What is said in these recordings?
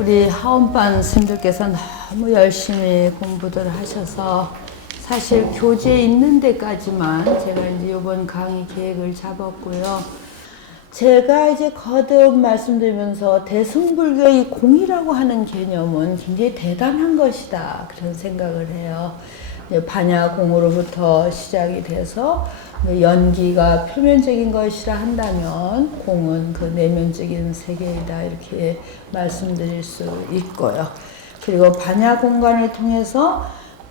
우리 하원반 스님들께서 너무 열심히 공부들 하셔서 사실 교재에 있는 데까지만 제가 이제 이번 강의 계획을 잡았고요. 제가 이제 거듭 말씀드리면서 대승불교의 공이라고 하는 개념은 굉장히 대단한 것이다, 그런 생각을 해요. 반야공으로부터 시작이 돼서 연기가 표면적인 것이라 한다면 공은 그 내면적인 세계이다, 이렇게 말씀드릴 수 있고요. 그리고 반야 공간을 통해서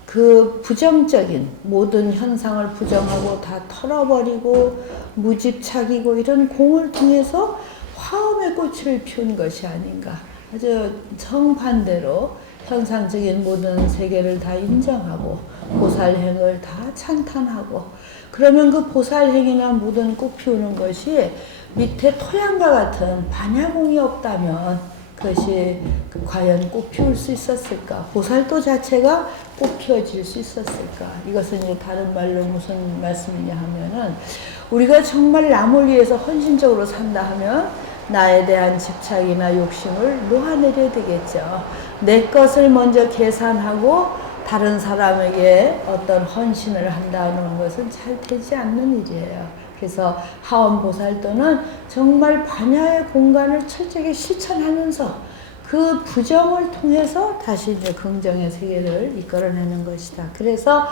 그 부정적인 모든 현상을 부정하고 다 털어버리고 무집착이고 이런 공을 통해서 화엄의 꽃을 피운 것이 아닌가. 아주 정반대로 현상적인 모든 세계를 다 인정하고 보살행을 다 찬탄하고, 그러면 그 보살행이나 모든 꽃 피우는 것이 밑에 토양과 같은 반야공이 없다면 그것이 과연 꽃 피울 수 있었을까? 보살도 자체가 꽃 피워질 수 있었을까? 이것은 이제 다른 말로 무슨 말씀이냐 하면은, 우리가 정말 남을 위해서 헌신적으로 산다 하면 나에 대한 집착이나 욕심을 놓아내려야 되겠죠. 내 것을 먼저 계산하고 다른 사람에게 어떤 헌신을 한다는 것은 잘 되지 않는 일이에요. 그래서 하원보살도는 정말 반야의 공간을 철저하게 실천하면서 그 부정을 통해서 다시 이제 긍정의 세계를 이끌어내는 것이다. 그래서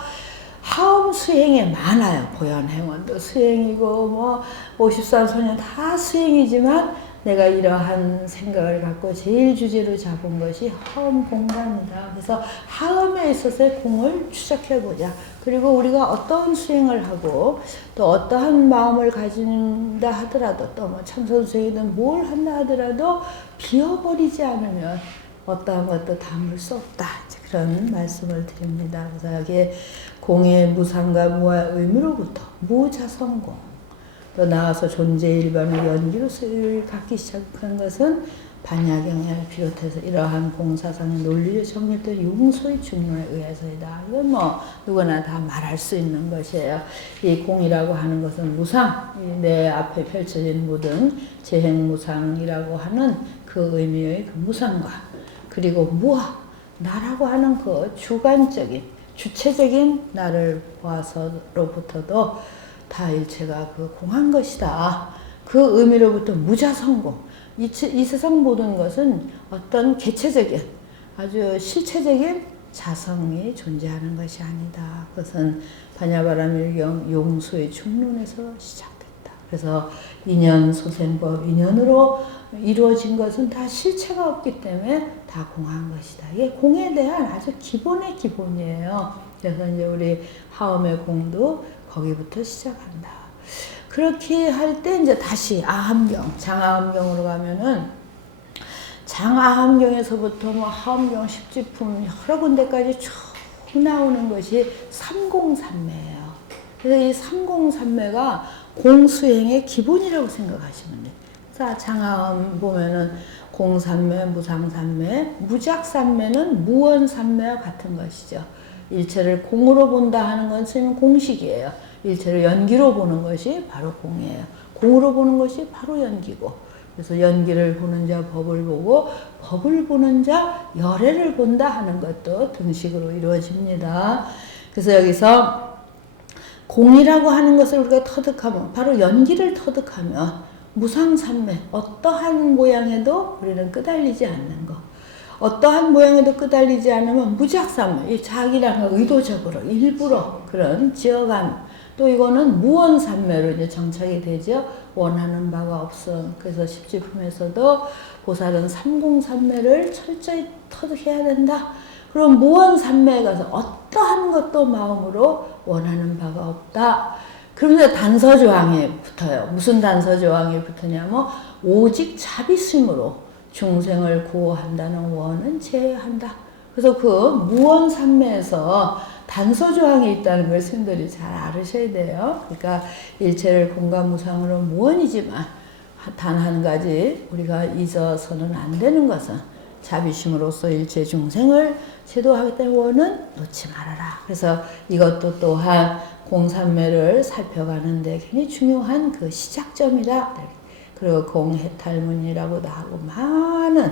하엄 수행에 많아요. 보현행원도 수행이고 뭐 53소년 다 수행이지만 내가 이러한 생각을 갖고 제일 주제로 잡은 것이 하엄 공간이다. 그래서 하엄에 있어서의 공을 추적해보자. 그리고 우리가 어떠한 수행을 하고 또 어떠한 마음을 가진다 하더라도 또 뭐 참선수행이든 뭘 한다 하더라도 비워버리지 않으면 어떠한 것도 담을 수 없다, 그런 말씀을 드립니다. 그래서 여기에 공의 무상과 무아의 의미로부터 무자성공, 또 나아서 존재 일반의 연기로 수를 갖기 시작한 것은 반야경을 비롯해서 이러한 공사상의 논리를 정립된 용소의 중론에 의해서이다. 이건 뭐 누구나 다 말할 수 있는 것이에요. 이 공이라고 하는 것은 무상, 내 앞에 펼쳐진 모든 재행무상이라고 하는 그 의미의 그 무상과, 그리고 무아, 나라고 하는 그 주관적인 주체적인 나를 보아서로부터도 다 일체가 그 공한 것이다. 그 의미로부터 무자성공, 이 세상 모든 것은 어떤 개체적인 아주 실체적인 자성이 존재하는 것이 아니다. 그것은 반야바라밀경 용소의 중론에서 시작됐다. 그래서 인연 소생법, 인연으로 이루어진 것은 다 실체가 없기 때문에 다 공한 것이다. 이게 공에 대한 아주 기본의 기본이에요. 그래서 이제 우리 하엄의 공도 거기부터 시작한다. 그렇게 할 때 이제 다시 아함경, 장아함경으로 가면은 장아함경에서부터 뭐 하엄경, 십지품 여러 군데까지 쭉 나오는 것이 삼공삼매예요. 그래서 이 삼공삼매가 공수행의 기본이라고 생각하시면 돼요. 자, 장아함 보면은 공삼매, 무상삼매, 무작삼매는 무원삼매와 같은 것이죠. 일체를 공으로 본다 하는 것은 공식이에요. 일체를 연기로 보는 것이 바로 공이에요. 공으로 보는 것이 바로 연기고, 그래서 연기를 보는 자 법을 보고 법을 보는 자 열애를 본다 하는 것도 등식으로 이루어집니다. 그래서 여기서 공이라고 하는 것을 우리가 터득하면, 바로 연기를 터득하면 무상삼매, 어떠한 모양에도 우리는 끄달리지 않는 것, 어떠한 모양에도 끄달리지 않으면 무작삼매, 이 자기랑 의도적으로 일부러 그런 지어감, 또 이거는 무원삼매로 이제 정착이 되죠. 원하는 바가 없음. 그래서 십지품에서도 보살은 삼공삼매를 철저히 터득해야 된다. 그럼 무원삼매에 가서 어떠한 것도 마음으로 원하는 바가 없다. 그러면서 단서조항이 붙어요. 무슨 단서조항이 붙으냐면 오직 자비심으로 중생을 구호한다는 원은 제한다. 그래서 그 무원삼매에서 단서조항이 있다는 걸 스님들이 잘 알으셔야 돼요. 그러니까 일체를 공과무상으로 무원이지만 단 한 가지 우리가 잊어서는 안 되는 것은 자비심으로써 일체 중생을 제도하기 때문에 원은 놓지 말아라. 그래서 이것도 또한 공삼매를 살펴가는데 굉장히 중요한 그 시작점이다. 그리고 공해탈문이라고도 하고 많은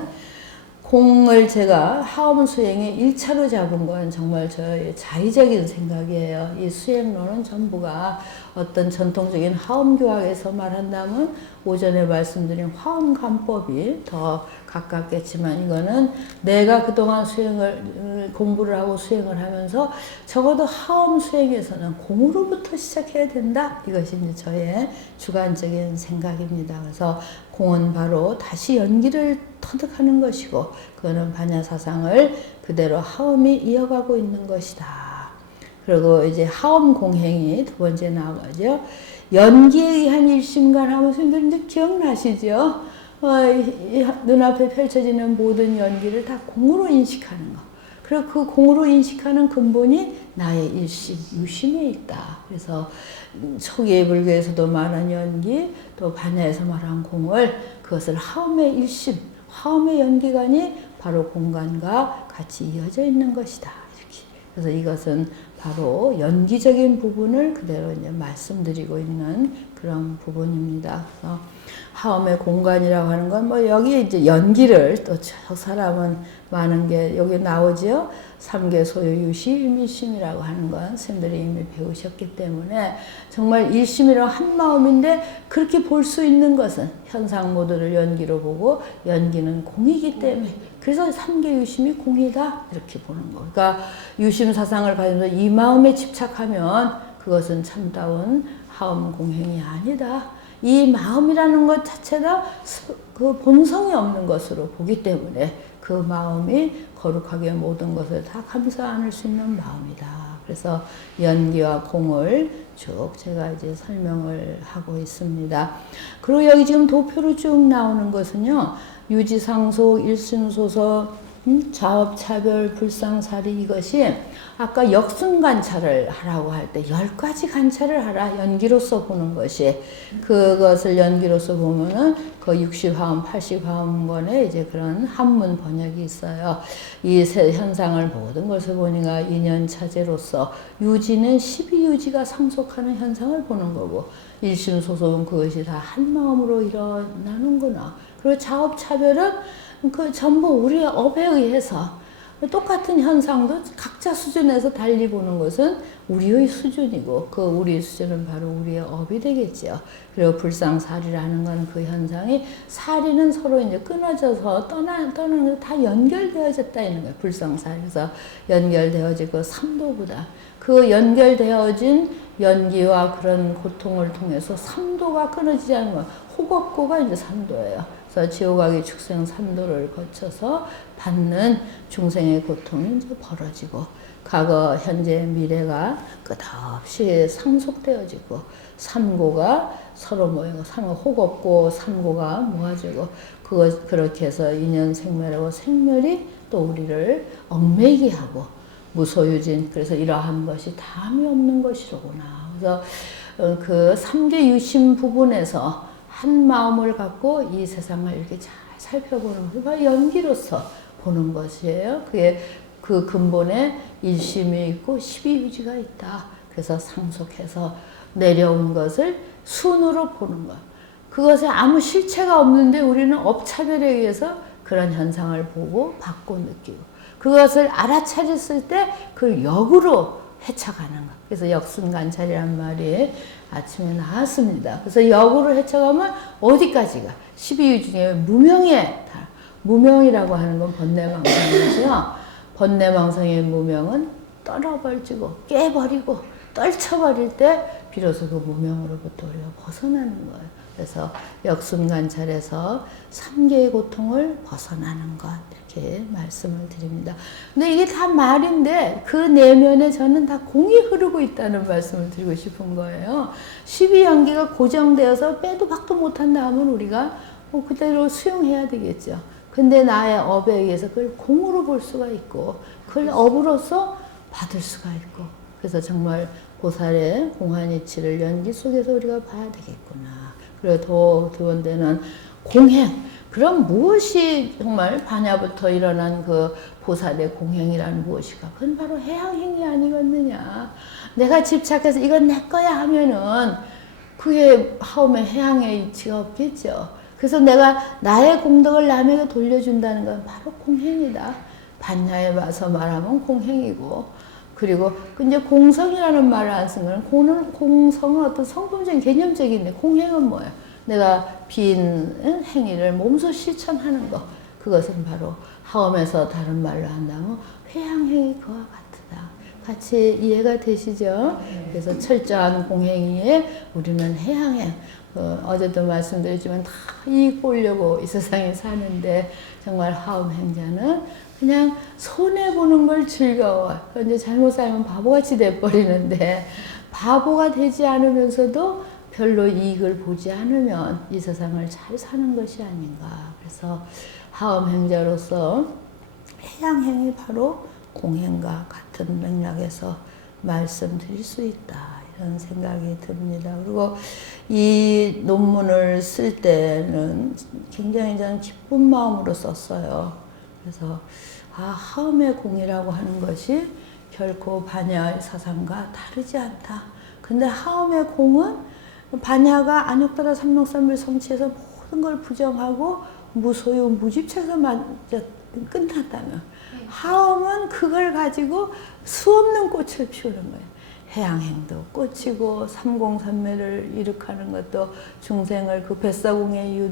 공을 제가 하엄 수행의 1차로 잡은 건 정말 저의 자의적인 생각이에요. 이 수행론은 전부가 어떤 전통적인 하엄 교학에서 말한다면 오전에 말씀드린 화엄감법이 더 가깝겠지만 이거는 내가 그동안 공부를 하고 수행을 하면서 적어도 하엄 수행에서는 공으로부터 시작해야 된다. 이것이 이제 저의 주관적인 생각입니다. 그래서 공은 바로 다시 연기를 터득하는 것이고 그거는 반야사상을 그대로 하엄이 이어가고 있는 것이다. 그리고 이제 하엄 공행이 두 번째 나오죠. 연기에 의한 일심관 하면서 이제 기억나시죠? 눈앞에 펼쳐지는 모든 연기를 다 공으로 인식하는 거. 그리고 그 공으로 인식하는 근본이 나의 일심, 유심에 있다. 그래서 초기의 불교에서도 말한 연기, 또 반야에서 말한 공을 그것을 하엄의 일심, 하엄의 연기관이 바로 공간과 같이 이어져 있는 것이다. 이렇게. 그래서 이것은 바로 연기적인 부분을 그대로 이제 말씀드리고 있는 그런 부분입니다. 그래서 하엄의 공간이라고 하는 건 뭐 여기 이제 연기를 또 저 사람은 많은 게 여기 나오죠. 삼계 소유 유시 일밀심이라고 하는 건 선생님들이 이미 배우셨기 때문에 정말 일심이랑 한 마음인데 그렇게 볼 수 있는 것은 현상 모두를 연기로 보고 연기는 공이기 때문에 그래서 삼계 유심이 공이다 이렇게 보는 거. 그러니까 유심 사상을 가지면서 이 마음에 집착하면 그것은 참다운 하엄 공행이 아니다. 이 마음이라는 것 자체가 그 본성이 없는 것으로 보기 때문에 그 마음이 거룩하게 모든 것을 다 감싸 안을 수 있는 마음이다. 그래서 연기와 공을 쭉 제가 이제 설명을 하고 있습니다. 그리고 여기 지금 도표로 쭉 나오는 것은요. 유지상속, 일순소서, 자업차별, 불상사리 이것이 아까 역순관찰을 하라고 할 때 10가지 관찰을 하라. 연기로서 보는 것이 그것을 연기로서 보면은 그 60화음, 80화음권에 이제 그런 한문 번역이 있어요. 이 세 현상을 모든 것을 보니까 인연차제로서 유지는 12유지가 상속하는 현상을 보는 거고 일심소속은 그것이 다 한 마음으로 일어나는구나. 그리고 자업차별은 그 전부 우리의 업에 의해서 똑같은 현상도 각자 수준에서 달리 보는 것은 우리의 수준이고 그 우리의 수준은 바로 우리의 업이 되겠죠. 그리고 불상사리라는 건 그 현상이 사리는 서로 이제 끊어져서 떠나는 다 연결되어졌다 있는 거예요. 불상사리. 그래서 연결되어지고 삼도보다 그 연결되어진 연기와 그런 고통을 통해서 삼도가 끊어지지 않는 거예요. 호겁고가 이제 삼도예요. 그래서 지옥악의 축생 삼도를 거쳐서 받는 중생의 고통이 이제 벌어지고 과거, 현재, 미래가 끝없이 상속되어지고 삼고가 서로 모이고 호겁고 삼고가 모아지고 그렇게 해서 인연 생멸하고 생멸이 또 우리를 얽매이게 하고 무소유진 그래서 이러한 것이 다음이 없는 것이로구나. 그래서 그 삼계 유심 부분에서 한 마음을 갖고 이 세상을 이렇게 잘 살펴보는 것이 연기로서 보는 것이에요. 그게 그 근본에 일심이 있고 12유지가 있다. 그래서 상속해서 내려온 것을 순으로 보는 것. 그것에 아무 실체가 없는데 우리는 업차별에 의해서 그런 현상을 보고 받고 느끼고 그것을 알아차렸을 때 그 역으로 헤쳐가는 것. 그래서 역순관찰이란 말이 아침에 나왔습니다. 그래서 역으로 헤쳐가면 어디까지가? 12유 중에 무명에 무명이라고 하는 건 번뇌망상이죠. 번뇌망상의 무명은 떨어버리고 깨버리고 떨쳐버릴 때 비로소 그 무명으로부터 우리가 벗어나는 거예요. 그래서 역순관찰에서 3개의 고통을 벗어나는 것 이렇게 말씀을 드립니다. 근데 이게 다 말인데 그 내면에 저는 다 공이 흐르고 있다는 말씀을 드리고 싶은 거예요. 12연기가 고정되어서 빼도 박도 못한다 하면 우리가 그대로 수용해야 되겠죠. 근데 나의 업에 의해서 그걸 공으로 볼 수가 있고 그걸 업으로서 받을 수가 있고 그래서 정말 보살의 공한이치를 연기 속에서 우리가 봐야 되겠구나. 그리고 두 번째는 공행. 그럼 무엇이 정말 반야부터 일어난 그 보살의 공행이란 무엇이가? 그건 바로 해양행위 아니겠느냐. 내가 집착해서 이건 내 거야 하면은 그게 하움의 해양의 이치가 없겠죠. 그래서 내가 나의 공덕을 남에게 돌려준다는 건 바로 공행이다. 반야에 와서 말하면 공행이고, 그리고 이제 공성이라는 말을 안 쓴 거는 공성은 어떤 성품적인 개념적인데, 공행은 뭐예요? 내가 빈 행위를 몸소 실천하는 것. 그것은 바로 하엄에서 다른 말로 한다면 회양행위 그와 같으다. 같이 이해가 되시죠? 그래서 철저한 공행위에 우리는 회양행. 어제도 말씀드렸지만 다 이익 보려고 이 세상에 사는데 정말 하엄행자는 그냥 손해보는 걸 즐거워. 이제 잘못 살면 바보같이 돼버리는데 바보가 되지 않으면서도 별로 이익을 보지 않으면 이 세상을 잘 사는 것이 아닌가. 그래서 하엄행자로서 해양행이 바로 공행과 같은 맥락에서 말씀드릴 수 있다. 이런 생각이 듭니다. 그리고 이 논문을 쓸 때는 굉장히 저는 기쁜 마음으로 썼어요. 그래서 하엄의 공이라고 하는 것이 결코 반야의 사상과 다르지 않다. 근데 하엄의 공은 반야가 안욕따라 삼록삼밀 성취해서 모든 걸 부정하고 무소유 무집체에서 끝났다면 하엄은 그걸 가지고 수없는 꽃을 피우는 거예요. 해양행도 꽃이고 삼공삼매를 이룩하는 것도 중생을 그 뱃사공의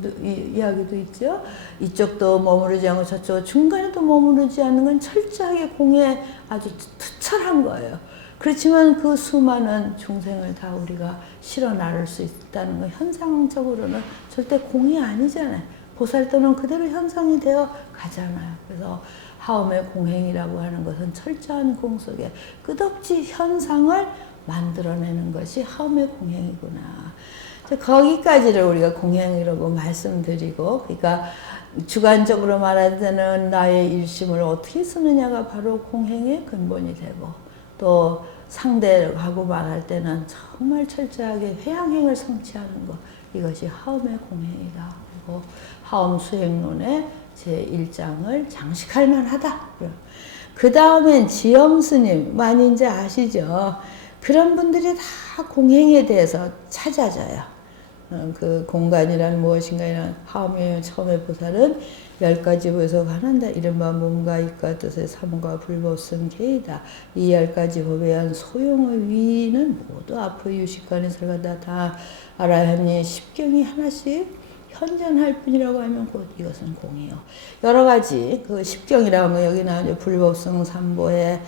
이야기도 있죠. 이쪽도 머무르지 않고 저쪽 중간에도 머무르지 않는 건 철저하게 공에 아주 투철한 거예요. 그렇지만 그 수많은 중생을 다 우리가 실어 나를 수 있다는 건 현상적으로는 절대 공이 아니잖아요. 보살도는 그대로 현상이 되어 가잖아요. 그래서 하엄의 공행이라고 하는 것은 철저한 공 속에 끝없이 현상을 만들어내는 것이 하엄의 공행이구나. 거기까지를 우리가 공행이라고 말씀드리고, 그러니까 주관적으로 말할 때는 나의 일심을 어떻게 쓰느냐가 바로 공행의 근본이 되고, 또 상대하고 말할 때는 정말 철저하게 회양행을 성취하는 것, 이것이 하엄의 공행이다. 그리고 하엄 수행론의 제1장을 장식할 만하다. 그 다음엔 지엄스님, 많이 이제 아시죠? 그런 분들이 다 공행에 대해서 찾아져요. 그 공간이란 무엇인가 이런 하엄의 처음에 보살은 10가지 법에서 관한다. 이른바 몸과 입과 뜻의 삼과 불법성 개이다. 이 10가지 법에 의한 소용의 위는 모두 앞의 유식관의 설가다 다 알아야 하니 십경이 하나씩 현존할 뿐이라고 하면 곧 이것은 공이요. 여러 가지 그 십경이라는 거 여기 나오죠. 불법성 삼보의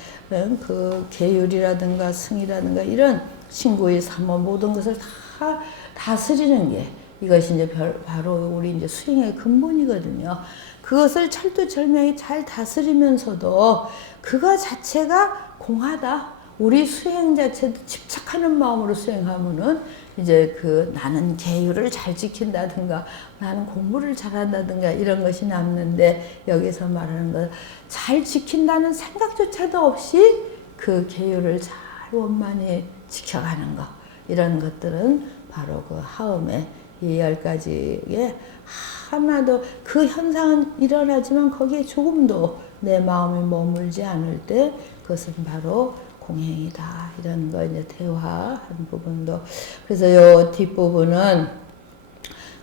그 계율이라든가 승이라든가 이런 신구의 삼보 모든 것을 다 다스리는 게 이것이 이제 바로 우리 이제 수행의 근본이거든요. 그것을 철두철미하게 잘 다스리면서도 그거 자체가 공하다. 우리 수행 자체도 집착하는 마음으로 수행하면은 이제 그 나는 계율을 잘 지킨다든가 나는 공부를 잘한다든가 이런 것이 남는데, 여기서 말하는 것 잘 지킨다는 생각조차도 없이 그 계율을 잘 원만히 지켜가는 것, 이런 것들은 바로 그 하엄의 이 10가지에 하나도 그 현상은 일어나지만 거기에 조금도 내 마음이 머물지 않을 때 그것은 바로 공행이다. 이런 거 이제 대화한 부분도. 그래서 요 뒷부분은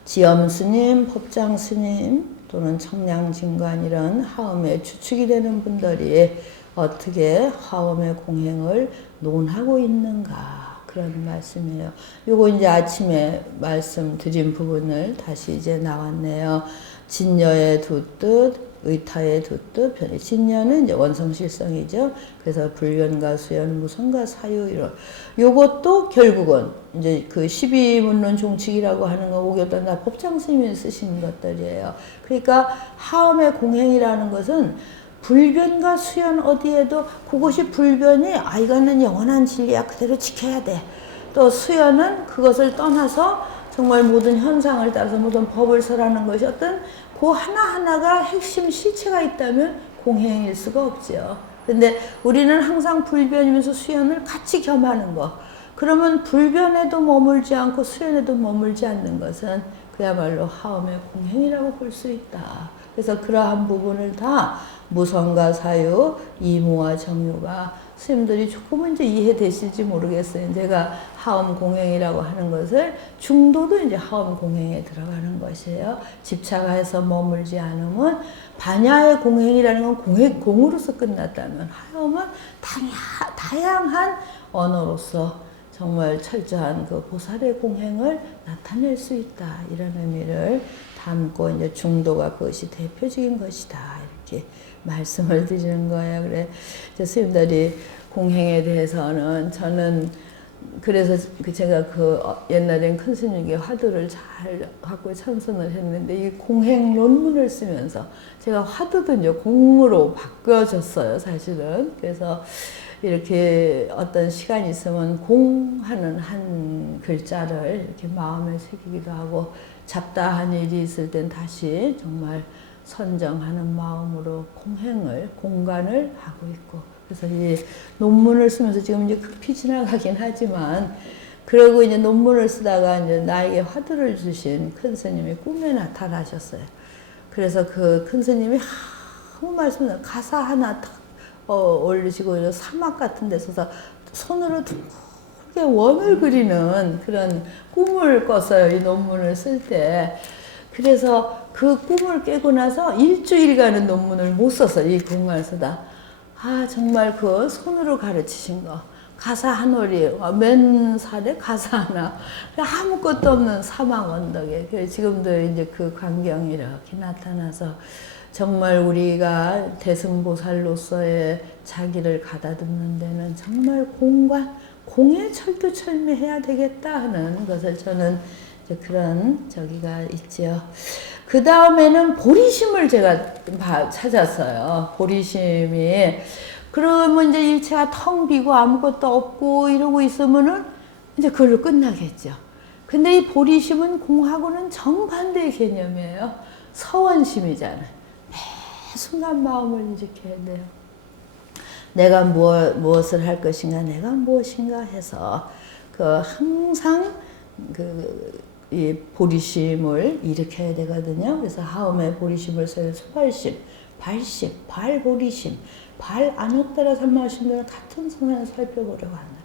지엄스님, 법장스님 또는 청량진관 이런 하엄의 주축이 되는 분들이 어떻게 하엄의 공행을 논하고 있는가, 그런 말씀이에요. 요거 이제 아침에 말씀드린 부분을 다시 이제 나왔네요. 진여의 두 뜻, 의타의 두 뜻, 변의. 진여는 이제 원성실성이죠. 그래서 불변과 수연, 무성과 사유, 이런. 요것도 결국은 이제 그 12문론 종칙이라고 하는 거, 오교단 다 법장 스님이 쓰신 것들이에요. 그러니까 하엄의 공행이라는 것은 불변과 수연 어디에도 그것이 불변이 이거는 영원한 진리야, 그대로 지켜야 돼. 또 수연은 그것을 떠나서 정말 모든 현상을 따라서 모든 법을 설하는 것이 어떤 그 하나하나가 핵심 실체가 있다면 공행일 수가 없죠. 근데 우리는 항상 불변이면서 수연을 같이 겸하는 거. 그러면 불변에도 머물지 않고 수연에도 머물지 않는 것은 그야말로 하엄의 공행이라고 볼 수 있다. 그래서 그러한 부분을 다 무성과 사유, 이무와 정유가 스님들이 조금은 이제 이해되실지 모르겠어요. 제가 하엄 공행이라고 하는 것을 중도도 이제 하엄 공행에 들어가는 것이에요. 집착해서 머물지 않으면 반야의 공행이라는 건 공으로서 끝났다면 하엄은 다양한 언어로서 정말 철저한 그 보살의 공행을 나타낼 수 있다. 이런 의미를 담고 이제 중도가 그것이 대표적인 것이다. 이렇게 말씀을 드리는 거예요. 그래, 스님들이 공행에 대해서는 저는 그래서 제가 옛날엔 큰 스님에게 화두를 잘 갖고 참선을 했는데 이 공행 논문을 쓰면서 제가 화두도 이제 공으로 바꿔줬어요, 사실은. 그래서 이렇게 어떤 시간이 있으면 공하는 한 글자를 이렇게 마음에 새기기도 하고 잡다한 일이 있을 땐 다시 정말 선정하는 마음으로 공간을 하고 있고, 그래서 이 논문을 쓰면서 지금 이제 급히 지나가긴 하지만, 그러고 이제 논문을 쓰다가 이제 나에게 화두를 주신 큰 스님이 꿈에 나타나셨어요. 그래서 그 큰 스님이 아무 말씀, 가사 하나 탁 올리시고 사막 같은 데 서서 손으로 둥글게 원을 그리는 그런 꿈을 꿨어요. 이 논문을 쓸 때. 그래서 그 꿈을 깨고 나서 일주일간은 논문을 못 썼어요. 이 공간을 쓰다. 정말 그 손으로 가르치신 거. 가사 한 올이, 맨 살에 가사 하나. 아무것도 없는 사막 언덕에. 지금도 이제 그 광경이 이렇게 나타나서 정말 우리가 대승보살로서의 자기를 가다듬는 데는 정말 공에 철두철미해야 되겠다 하는 것을 저는 이제 그런 저기가 있지요. 그 다음에는 보리심을 제가 찾았어요. 보리심이. 그러면 이제 일체가 텅 비고 아무것도 없고 이러고 있으면은 이제 그걸로 끝나겠죠. 근데 이 보리심은 공하고는 정반대의 개념이에요. 서원심이잖아요. 매 순간 마음을 일으켜야 돼요. 내가 무엇을 할 것인가, 내가 무엇인가 해서 항상 이 보리심을 일으켜야 되거든요. 그래서 하엄의 보리심을 써요. 소발심, 발심, 발보리심, 발안욕따라 삼마심들은 같은 성향을 살펴보려고 한다.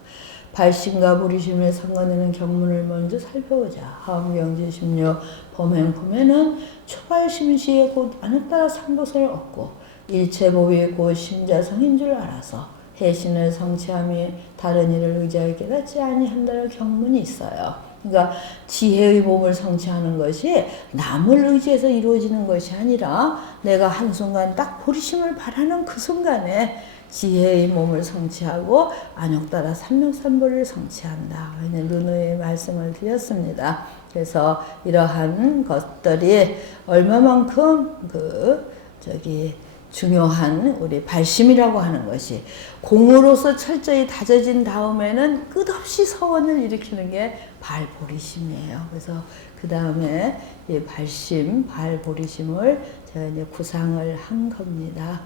발심과 보리심을 상관하는 경문을 먼저 살펴보자. 하엄경지 16 범행품에는 초발심시에 곧 안욕따라 삼보선을 얻고 일체보위 곧 심자성인 줄 알아서 해신을 성취함이 다른 이를 의지하여 깨닫지 아니한다는 경문이 있어요. 그러니까 지혜의 몸을 성취하는 것이 남을 의지해서 이루어지는 것이 아니라 내가 한순간 딱 보리심을 바라는 그 순간에 지혜의 몸을 성취하고 안욕따라 삼명삼보를 성취한다. 누누이 말씀을 드렸습니다. 그래서 이러한 것들이 얼마만큼 중요한 우리 발심이라고 하는 것이 공으로서 철저히 다져진 다음에는 끝없이 서원을 일으키는 게 발보리심이에요. 그래서 그 다음에 이 발심, 발보리심을 제가 이제 구상을 한 겁니다.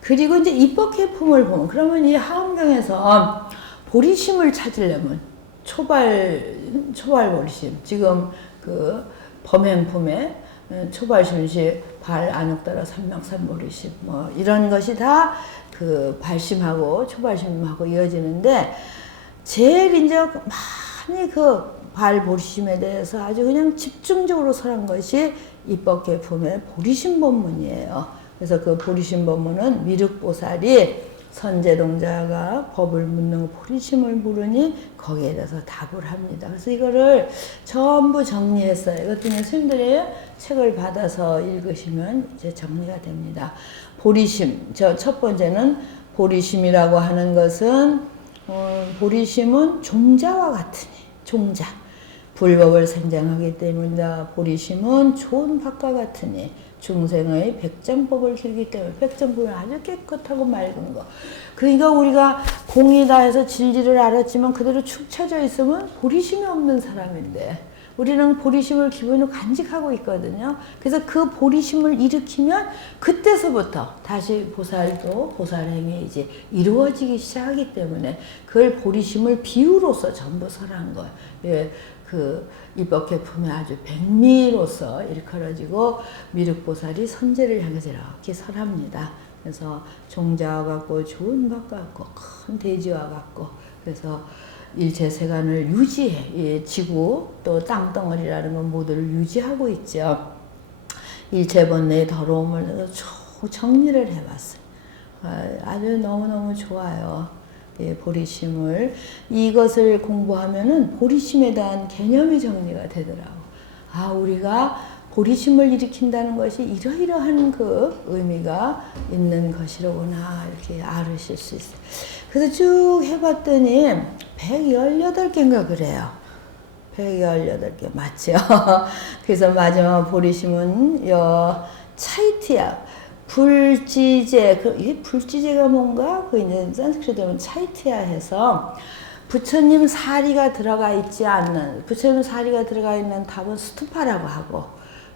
그리고 이제 입법계품을 보면, 그러면 이 하엄경에서 보리심을 찾으려면 초발보리심, 지금 그 범행품에 초발심시 발안욕따라 삼명삼보리심 이런 것이 다 그 발심하고 초발심하고 이어지는데, 제일 이제 많이 그 발보리심에 대해서 아주 그냥 집중적으로 설한 것이 입법계품의 보리심 법문이에요. 그래서 그 보리심 법문은 미륵보살이 선제동자가 법을 묻는 보리심을 물으니 거기에 대해서 답을 합니다. 그래서 이거를 전부 정리했어요. 이것도 스님들의 책을 받아서 읽으시면 이제 정리가 됩니다. 보리심, 첫 번째는 보리심이라고 하는 것은 보리심은 종자와 같으니, 종자. 불법을 생장하기 때문이다. 보리심은 좋은 밭과 같으니 중생의 백정법을 길기 때문에, 백정법은 아주 깨끗하고 맑은 거. 그러니까 우리가 공이다 해서 진리를 알았지만 그대로 축 처져 있으면 보리심이 없는 사람인데, 우리는 보리심을 기본으로 간직하고 있거든요. 그래서 그 보리심을 일으키면 그때서부터 다시 보살도 보살행위 이제 이루어지기 시작하기 때문에 그걸 보리심을 비유로서 전부 설한 거예요. 예, 그 입법계품이 아주 백미로서 일컬어지고 미륵보살이 선제를 향해서 이렇게 설합니다. 그래서 종자와 같고 좋은 것 같고 큰 대지와 같고 그래서 일체 세간을 유지해. 예, 지구 또 땅덩어리라는 건 모두를 유지하고 있죠. 일체 번뇌의 더러움을 정리를 해봤어요. 아주 너무너무 좋아요. 예, 보리심을 이것을 공부하면은 보리심에 대한 개념이 정리가 되더라고. 우리가 보리심을 일으킨다는 것이 이러이러한 그 의미가 있는 것이로구나 이렇게 알으실 수 있어요. 그래서 쭉 해봤더니 118개인가 그래요. 118개 맞죠? 그래서 마지막 보리심은 차이티야 불지제 이게 불지제가 뭔가 그 이제 산스크리트로 차이티야 해서 부처님 사리가 들어가 있지 않는 부처님 사리가 들어가 있는 답은 스투파라고 하고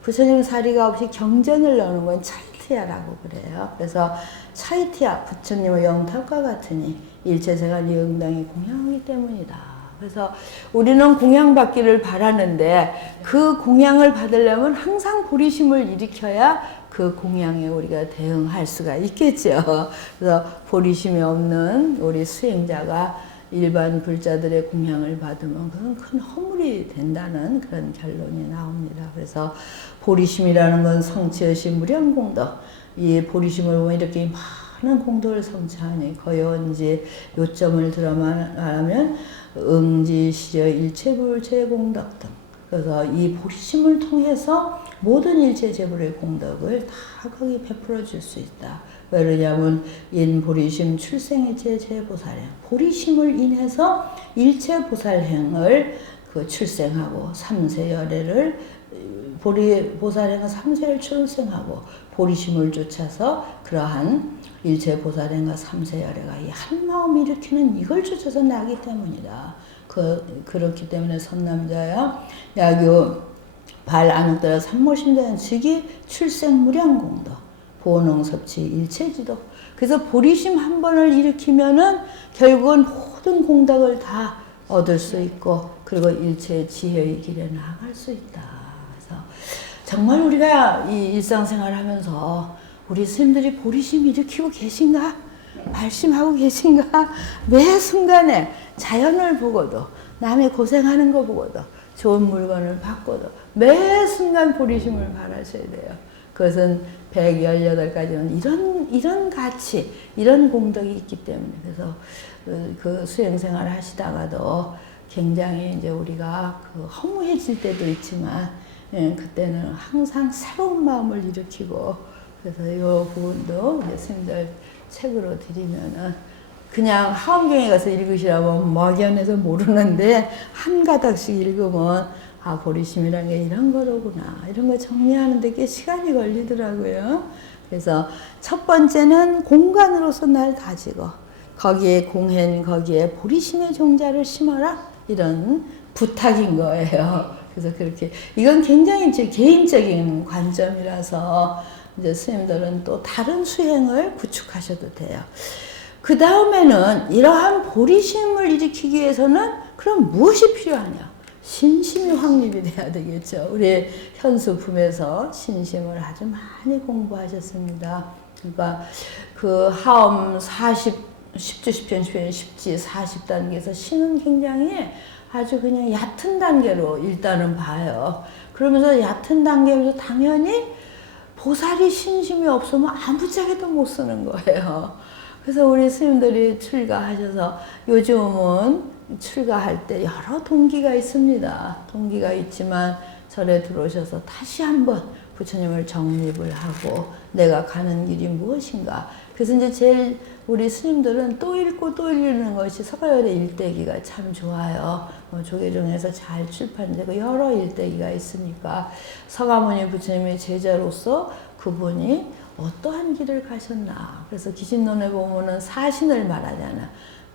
부처님 사리가 없이 경전을 넣는 건 차이티야라고 그래요. 그래서 차이티야 부처님의 영탑과 같으니 일체세간 이응당이 공양하기 때문이다. 그래서 우리는 공양받기를 바라는데 그 공양을 받으려면 항상 보리심을 일으켜야 그 공양에 우리가 대응할 수가 있겠죠. 그래서 보리심이 없는 우리 수행자가 일반 불자들의 공양을 받으면 그건 큰 허물이 된다는 그런 결론이 나옵니다. 그래서 보리심이라는 건 성취의시 무량공덕. 이 보리심을 보면 이렇게 많은 공덕을 성취하니 거연지 요점을 들어말하면 응지 시려 일체불체 공덕 등. 그래서 이 보리심을 통해서 모든 일체 재불의 공덕을 다 거기 베풀어 줄 수 있다. 왜냐하면 인보리심 출생일체 제보살행 보리심을 인해서 일체 보살행을 그 출생하고 삼세열애를 보살행은 삼세열 출생하고 보리심을 쫓아서 그러한 일체 보살행과 삼세열애가 이 한마음 일으키는 이걸 쫓아서 나기 때문이다. 그렇기 때문에 선남자야 야교 발 안욕따라 삼모심자는 즉이 출생무량공덕 보능섭치 일체지도. 그래서 보리심 한 번을 일으키면은 결국은 모든 공덕을 다 얻을 수 있고 그리고 일체의 지혜의 길에 나아갈 수 있다. 그래서 정말 우리가 이 일상생활을 하면서 우리 스님들이 보리심 일으키고 계신가? 발심하고 계신가? 매 순간에 자연을 보고도 남의 고생하는 거 보고도 좋은 물건을 받고도 매 순간 보리심을 바라셔야 돼요. 그것은 118가지는 이런 가치, 이런 공덕이 있기 때문에 그래서 그 수행생활을 하시다가도 굉장히 이제 우리가 그 허무해질 때도 있지만 그때는 항상 새로운 마음을 일으키고 그래서 이 부분도 이제 스님들 책으로 드리면은 그냥 하엄경에 가서 읽으시라면 막연해서 모르는데 한 가닥씩 읽으면 보리심이란 게 이런 거로구나. 이런 거 정리하는 데 꽤 시간이 걸리더라고요. 그래서 첫 번째는 공간으로서 날 다지고 거기에 공hen 거기에 보리심의 종자를 심어라. 이런 부탁인 거예요. 그래서 그렇게 이건 굉장히 제 개인적인 관점이라서 이제 스님들은 또 다른 수행을 구축하셔도 돼요. 그 다음에는 이러한 보리심을 일으키기 위해서는 그럼 무엇이 필요하냐? 신심이 확립이 돼야 되겠죠. 우리 현수품에서 신심을 아주 많이 공부하셨습니다. 그러니까 그 하엄 10주 10편 10지 40단계에서 신은 굉장히 아주 그냥 얕은 단계로 일단은 봐요. 그러면서 얕은 단계에서 당연히 보살이 신심이 없으면 아무짝에도 못 쓰는 거예요. 그래서 우리 스님들이 출가하셔서 요즘은 출가할 때 여러 동기가 있습니다. 동기가 있지만 절에 들어오셔서 다시 한번 부처님을 정립을 하고 내가 가는 길이 무엇인가. 그래서 이제 제일 우리 스님들은 또 읽고 또 읽는 것이 서가열의 일대기가 참 좋아요. 조계종에서 잘 출판되고 여러 일대기가 있으니까 서가모니 부처님의 제자로서 그분이 어떠한 길을 가셨나. 그래서 기신론에 보면은 사신을 말하잖아.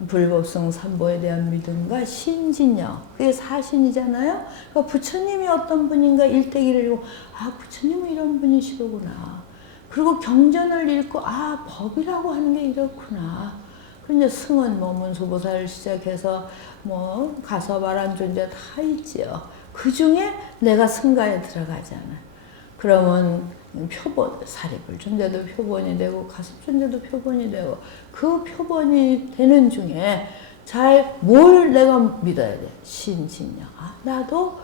불법성 삼보에 대한 믿음과 신진여. 그게 사신이잖아요. 그러니까 부처님이 어떤 분인가 일대기를 읽고 부처님은 이런 분이시로구나. 그리고 경전을 읽고 법이라고 하는 게 이렇구나. 그리고 이제 승은 문수보살을 시작해서 가서바란 존재 다 있지요. 그 중에 내가 승가에 들어가잖아. 그러면 표본, 사리불존재도 표본이 되고 가습존재도 표본이 되고 그 표본이 되는 중에 잘 뭘 내가 믿어야 돼? 신진영. 아, 나도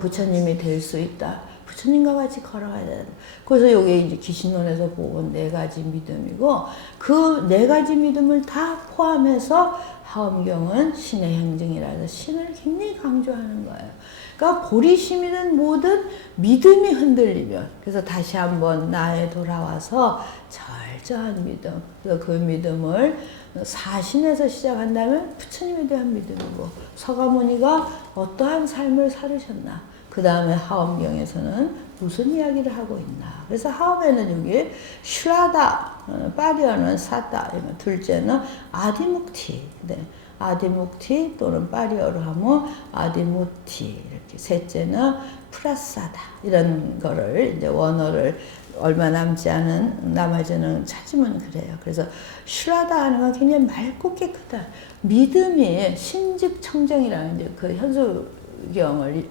부처님이 될 수 있다. 부처님과 같이 걸어가야 된다. 그래서 여기 이제 기신론에서 보고 네 가지 믿음이고 그 네 가지 믿음을 다 포함해서 하엄경은 신의 행증이라서 신을 굉장히 강조하는 거예요. 그러니까 보리심이든 뭐든 믿음이 흔들리면 그래서 다시 한번 나에 돌아와서 철저한 믿음. 그래서 그 믿음을 사신에서 시작한다면 부처님에 대한 믿음이고 서가모니가 어떠한 삶을 살으셨나 그 다음에 하엄경에서는 무슨 이야기를 하고 있나. 그래서 하엄에는 여기 슈라다, 파리어는 사다, 둘째는 아디묵티, 네. 아디묵티 또는 파리어로 하면 아디무티 이렇게 셋째는 프라사다 이런 거를 이제 원어를 얼마 남지 않은 남아지는 찾으면 그래요. 그래서 슈라다 하는 건 굉장히 맑고 깨끗한 믿음이 신집청정이라는 이제 그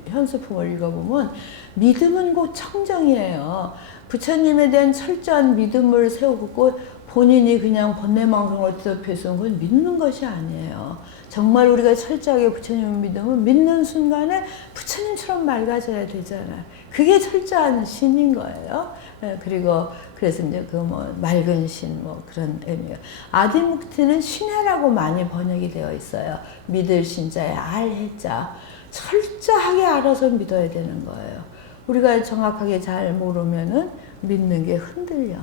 현수품을 읽어보면 믿음은 곧 청정이에요. 부처님에 대한 철저한 믿음을 세우고 본인이 그냥 번뇌망상으로 뒤덮여 있으면 그건 믿는 것이 아니에요. 정말 우리가 철저하게 부처님을 믿으면 믿는 순간에 부처님처럼 맑아져야 되잖아요. 그게 철저한 신인 거예요. 그리고 그래서 이제 그 뭐 맑은 신 뭐 그런 의미가. 아디묵티는 신해라고 많이 번역이 되어 있어요. 믿을 신자에 알해자. 철저하게 알아서 믿어야 되는 거예요. 우리가 정확하게 잘 모르면은 믿는 게 흔들려.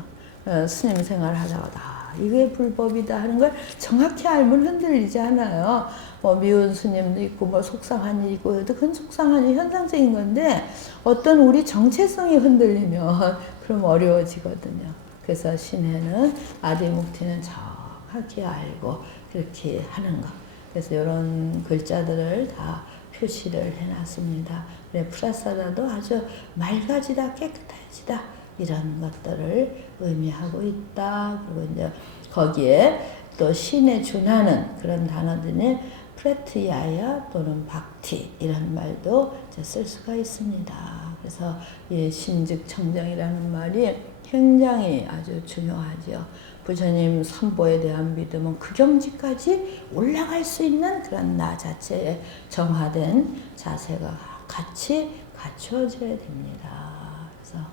스님 생활하다가 이게 불법이다 하는 걸 정확히 알면 흔들리지 않아요. 뭐 미운 스님도 있고 뭐 속상한 일이 있고 해도 그건 속상한 일 현상적인 건데 어떤 우리 정체성이 흔들리면 그럼 어려워지거든요. 그래서 신해는 아디묵티는 정확히 알고 그렇게 하는 것. 그래서 이런 글자들을 다 표시를 해놨습니다. 그래, 프라사다도 아주 맑아지다, 깨끗해지다 이런 것들을 의미하고 있다. 그리고 이제 거기에 또 신에 준하는 그런 단어들이 프레트야야 또는 박티 이런 말도 쓸 수가 있습니다. 그래서 이 신즉청정이라는 말이 굉장히 아주 중요하죠. 부처님 삼보에 대한 믿음은 그 경지까지 올라갈 수 있는 그런 나 자체의 정화된 자세가 같이 갖추어져야 됩니다. 그래서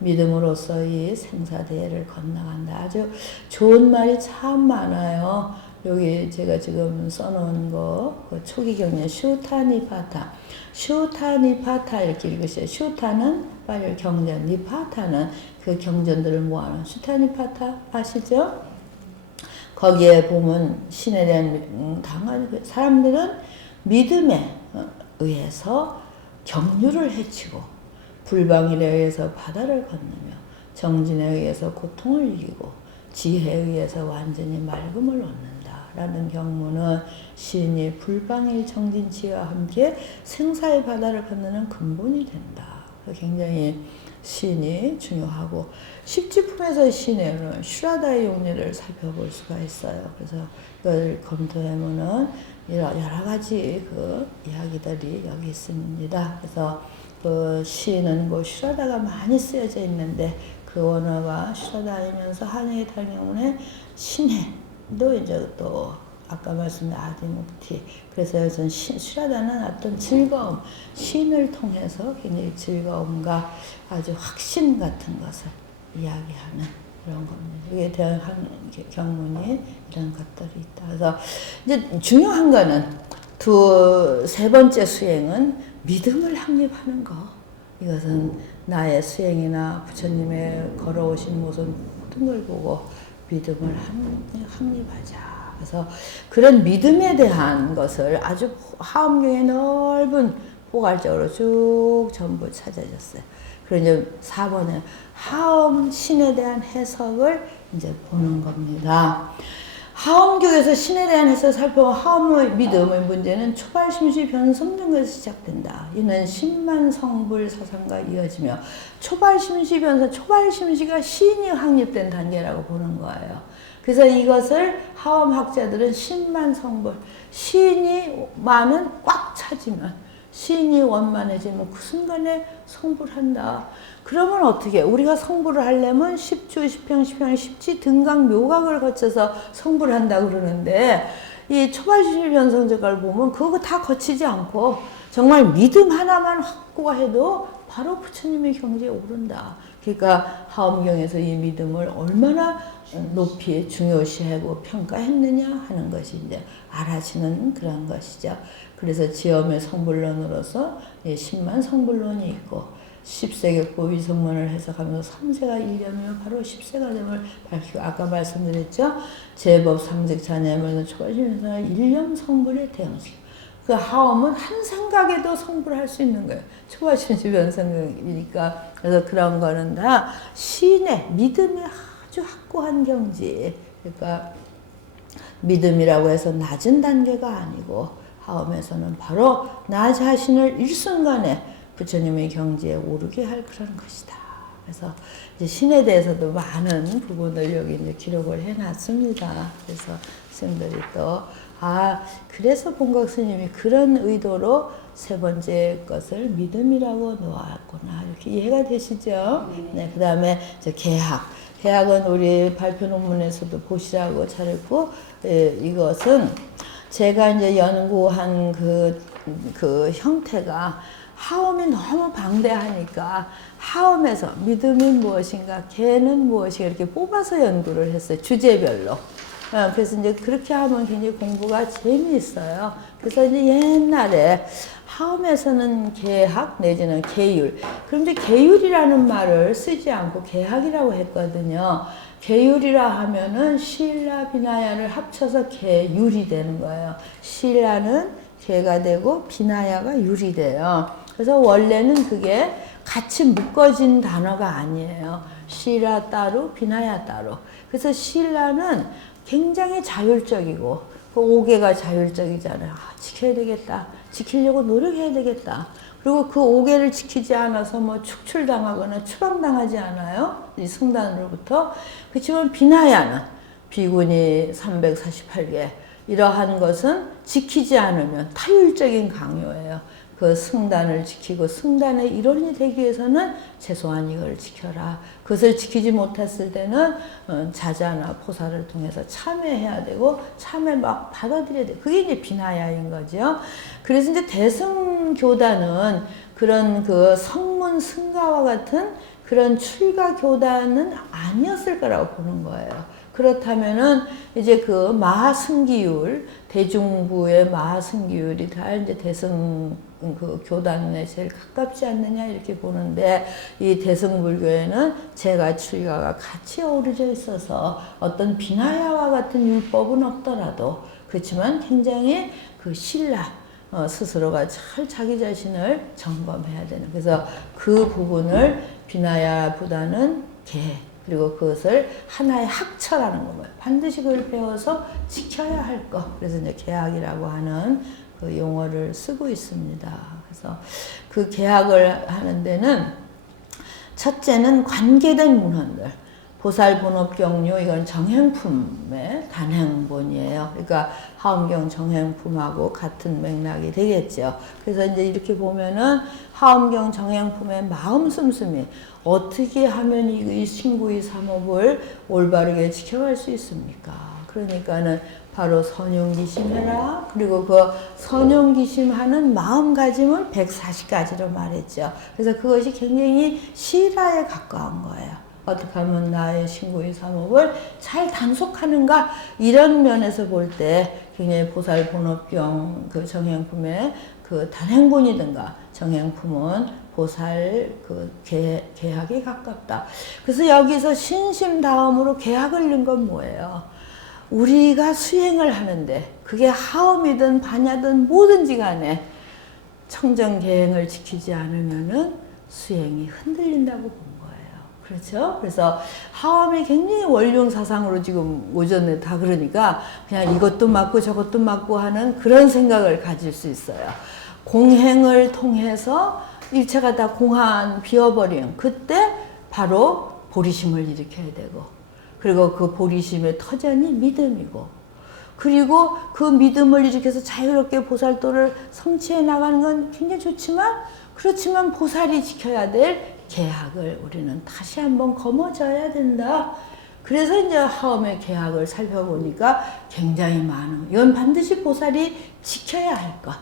믿음으로써 이 생사대해를 건너간다. 아주 좋은 말이 참 많아요. 여기 제가 지금 써놓은 거, 그 초기 경례 슈타니파타. 슈타니파타 이렇게 읽으세요. 슈타는 빨리 경전, 니파타는 그 경전들을 모아놓은 슈타니파타 아시죠? 거기에 보면 신에 대한 당한 사람들은 믿음에 의해서 경류를 헤치고 불방일에 의해서 바다를 건너며 정진에 의해서 고통을 이기고 지혜에 의해서 완전히 맑음을 얻는다. 라는 경문은 시인이 불방일 정진치와 함께 생사의 바다를 건너는 근본이 된다. 굉장히 시인이 중요하고 십지품에서 시인의 슈라다의 용례를 살펴볼 수가 있어요. 그래서 이걸 검토해보면 여러 가지 그 이야기들이 여기 있습니다. 그래서 그 시인은 뭐 슈라다가 많이 쓰여져 있는데 그 원어가 슈라다이면서 한영의 탈경문에 신해도 이제 또 아까 말씀드린 아디묵티. 그래서 여기서 슈라다는 어떤 즐거움, 신을 통해서 굉장히 즐거움과 아주 확신 같은 것을 이야기하는 그런 겁니다. 여기에 대한 경문이 이런 것들이 있다. 그래서 이제 중요한 거는 세 번째 수행은 믿음을 확립하는 거. 이것은 나의 수행이나 부처님의 걸어오신 모습 모든 걸 보고 믿음을 확립하자. 그래서 그런 믿음에 대한 것을 아주 하엄경의 넓은 포괄적으로 쭉 전부 찾아졌어요. 그리고 이제 4번에 하엄 신에 대한 해석을 이제 보는 겁니다. 하엄경에서 신에 대한 해석을 살펴보면 하엄의 믿음의 문제는 초발심시 변성등에서 시작된다. 이는 신만성불 사상과 이어지며 초발심시 변성, 초발심시가 신이 확립된 단계라고 보는 거예요. 그래서 이것을 하엄학자들은 신만성불, 신이 많은 꽉 차지면 신이 원만해지면 그 순간에 성불을 한다. 그러면 어떻게? 우리가 성불을 하려면 십주, 십평, 십향, 십지, 등각, 묘각을 거쳐서 성불을 한다 그러는데 이 초발신일 변성제가를 보면 그거 다 거치지 않고 정말 믿음 하나만 확고가 해도 바로 부처님의 경지에 오른다. 그러니까 하엄경에서 이 믿음을 얼마나 높이 중요시하고 평가했느냐 하는 것이 이제 알아지는 그런 것이죠. 그래서 지엄의 성불론으로서 10만 성불론이 있고 10세격보 위성문을 해석하면서 3세가 1년이면 바로 10세가 됨을 밝히고 아까 말씀드렸죠. 제법 삼직자녀면 초과심에서 1년 성불의 대형식. 그 하엄은 한 생각에도 성불할 수 있는 거예요. 초과심시 변성이니까. 그래서 그런 거는 다 신의 믿음의 아주 확고한 경지. 그러니까 믿음이라고 해서 낮은 단계가 아니고 하엄에서는 바로 나 자신을 일순간에 부처님의 경지에 오르게 할 그런 것이다. 그래서 이제 신에 대해서도 많은 부분을 여기 이제 기록을 해놨습니다. 그래서 스님들이 또 그래서 본각 스님이 그런 의도로 세 번째 것을 믿음이라고 놓았구나 이렇게 이해가 되시죠? 네, 그 다음에 이제 개학. 개학은 우리 발표 논문에서도 보시라고 잘했고 이것은 제가 이제 연구한 그 형태가 하엄이 너무 방대하니까 하엄에서 믿음이 무엇인가, 개는 무엇인가 이렇게 뽑아서 연구를 했어요. 주제별로. 그래서 이제 그렇게 하면 굉장히 공부가 재미있어요. 그래서 이제 옛날에 하엄에서는 개학 내지는 계율. 그런데 계율이라는 말을 쓰지 않고 개학이라고 했거든요. 계율이라 하면은 실라 비나야를 합쳐서 계율이 되는 거예요. 실라는 개가 되고 비나야가 율이 돼요. 그래서 원래는 그게 같이 묶어진 단어가 아니에요. 실라 따로 비나야 따로. 그래서 실라는 굉장히 자율적이고 그 5개가 자율적이잖아요. 지켜야 되겠다. 지키려고 노력해야 되겠다. 그리고 그 5개를 지키지 않아서 뭐 축출당하거나 추방당하지 않아요. 이 승단으로부터. 그렇지만 비나야는 비군이 348개 이러한 것은 지키지 않으면 타율적인 강요예요. 그 승단을 지키고 승단의 일원이 되기 위해서는 최소한 이걸 지켜라. 그것을 지키지 못했을 때는 자자나 포사를 통해서 참회해야 되고 참회 막 받아들여야 돼. 그게 이제 비나야인 거죠. 그래서 이제 대승교단은 그런 그 성문 승가와 같은 그런 출가 교단은 아니었을 거라고 보는 거예요. 그렇다면은 이제 그 마하승기율, 대중부의 마하승기율이 다 이제 대승 그 교단에 제일 가깝지 않느냐 이렇게 보는데 이 대승불교에는 제가 출가가 같이 어우러져 있어서 어떤 비나야와 같은 율법은 없더라도 그렇지만 굉장히 그 신라 스스로가 잘 자기 자신을 점검해야 되는 그래서 그 부분을 비나야보다는 개 그리고 그것을 하나의 학처라는 거예요. 반드시 그걸 배워서 지켜야 할 것. 그래서 이제 계학이라고 하는 그 용어를 쓰고 있습니다. 그래서 그 계학을 하는 데는 첫째는 관계된 문헌들. 보살 본업경류 이건 정행품의 단행본이에요. 그러니까 하엄경 정행품하고 같은 맥락이 되겠죠. 그래서 이제 이렇게 보면은 하엄경 정행품의 마음 씀씀이 어떻게 하면 이 신구의 삼업을 올바르게 지켜갈 수 있습니까? 그러니까는 바로 선용기심해라. 그리고 그 선용기심하는 마음가짐은 140가지로 말했죠. 그래서 그것이 굉장히 실화에 가까운 거예요. 어떻게 하면 나의 신구의 삼업을 잘 단속하는가 이런 면에서 볼 때 굉장히 보살 본업경 그 정행품의 그 단행본이든가 정행품은 보살 그 계학에 가깝다. 그래서 여기서 신심 다음으로 계학을 넣은 건 뭐예요? 우리가 수행을 하는데 그게 하엄이든 반야든 뭐든지 간에 청정계행을 지키지 않으면은 수행이 흔들린다고 봅니다. 그렇죠? 그래서 하엄이 굉장히 원룡 사상으로 지금 오전에 다 그러니까 그냥 이것도 맞고 저것도 맞고 하는 그런 생각을 가질 수 있어요. 공행을 통해서 일체가 다 공한 비어버린 그때 바로 보리심을 일으켜야 되고 그리고 그 보리심의 터전이 믿음이고 그리고 그 믿음을 일으켜서 자유롭게 보살도를 성취해 나가는 건 굉장히 좋지만, 그렇지만 보살이 지켜야 될 계약을 우리는 다시 한번 거머쥐어야 된다. 그래서 이제 하엄의 계약을 살펴보니까 굉장히 많은, 이건 반드시 보살이 지켜야 할 것.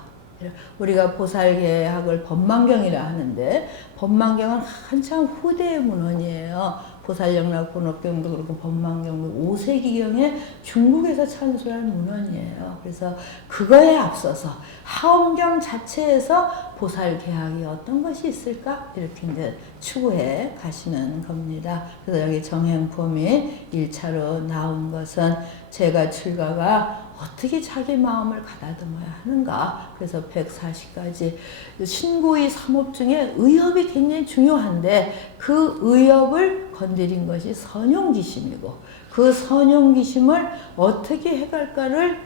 우리가 보살 계약을 법망경이라 하는데, 법망경은 한참 후대의 문헌이에요. 보살영락 본업경도 그렇고 법망경도 5세기경에 중국에서 찬소한 문헌이에요. 그래서 그거에 앞서서 하엄경 자체에서 보살 계약이 어떤 것이 있을까? 이렇게 이제 추구해 가시는 겁니다. 그래서 여기 정행품이 1차로 나온 것은 제가 출가가 어떻게 자기 마음을 가다듬어야 하는가. 그래서 140가지 신고의 삼업 중에 의협이 굉장히 중요한데, 그 의협을 건드린 것이 선용기심이고, 그 선용기심을 어떻게 해갈까를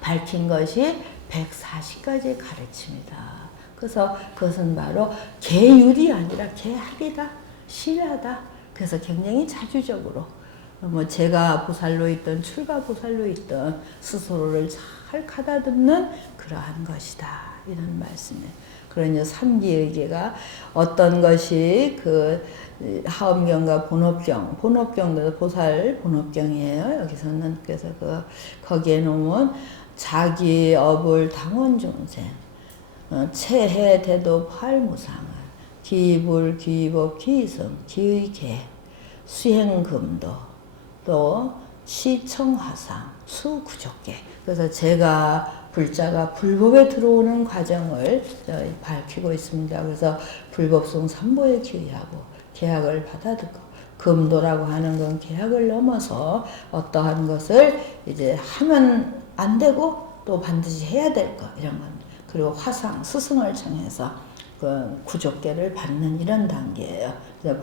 밝힌 것이 140가지의 가르침이다. 그래서 그것은 바로 계율이 아니라 계학이다, 신하다. 그래서 굉장히 자주적으로 제가 보살로 있던 출가 보살로 있던 스스로를 잘 가다듬는 그러한 것이다, 이런 말씀이에요. 그러니 삼기의계가 어떤 것이 그 하엄경과 본업경도 보살 본업경이에요. 여기서는 그래서 거기에 놓으면 자기 업을 당원 중생, 체해 대도 팔무상을, 기불 기법 기승 기의계, 수행금도, 또 시청하상, 수구족계. 그래서 제가 불자가 불법에 들어오는 과정을 밝히고 있습니다. 그래서 불법성 삼보에 기의하고 계약을 받아들고, 금도라고 하는 건 계약을 넘어서 어떠한 것을 이제 하면 안 되고 또 반드시 해야 될 것, 이런 건. 그리고 화상, 스승을 청해서 그 구족계를 받는 이런 단계예요.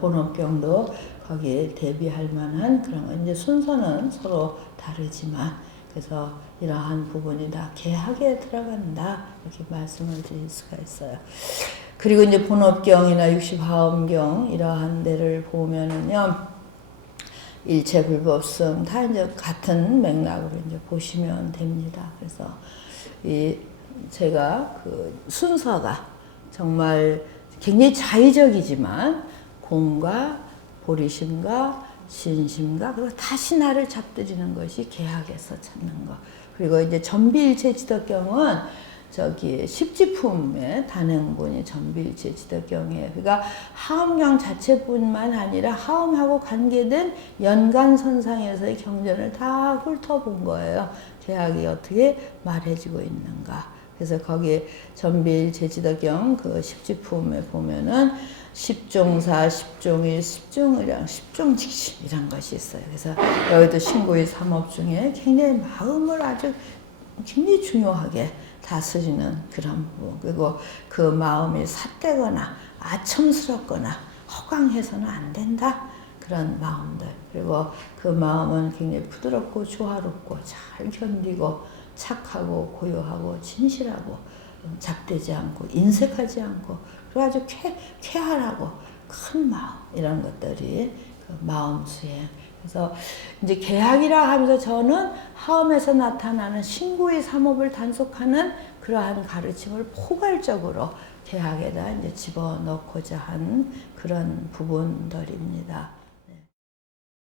본업경도 거기에 대비할 만한 그런 거. 이제 순서는 서로 다르지만, 그래서 이러한 부분이 다 계약에 들어간다, 이렇게 말씀을 드릴 수가 있어요. 그리고 이제 본업경이나 육십하엄경 이러한 데를 보면은요, 일체불법성 다 이제 같은 맥락으로 이제 보시면 됩니다. 그래서 제가 그 순서가 정말 굉장히 자의적이지만, 공과 보리심과 신심과, 그리고 다시 나를 잡들이는 것이 계약에서 찾는 것. 그리고 이제 전비일체지덕경은 저기 십지품의 단행본이 전비일체지덕경이에요. 그러니까 하엄경 자체뿐만 아니라 하엄하고 관계된 연간선상에서의 경전을 다 훑어본 거예요. 계약이 어떻게 말해지고 있는가. 그래서 거기 전비일체지덕경 그 십지품에 보면은 십종사, 십종일, 십종의량, 십종직심 이런 것이 있어요. 그래서 여기도 신고의 삼업 중에 굉장히 마음을 아주 굉장히 중요하게 다스리는 그런 부분. 그리고 그 마음이 삿되거나 아첨스럽거나 허강해서는 안 된다, 그런 마음들. 그리고 그 마음은 굉장히 부드럽고 조화롭고 잘 견디고 착하고 고요하고 진실하고 잡되지 않고 인색하지 않고, 그리고 아주 쾌활하고 큰 마음, 이런 것들이 그 마음 수행. 그래서 이제 계약이라 하면서 저는 하엄에서 나타나는 신고의 삼업을 단속하는 그러한 가르침을 포괄적으로 계약에다 이제 집어넣고자 한 그런 부분들입니다.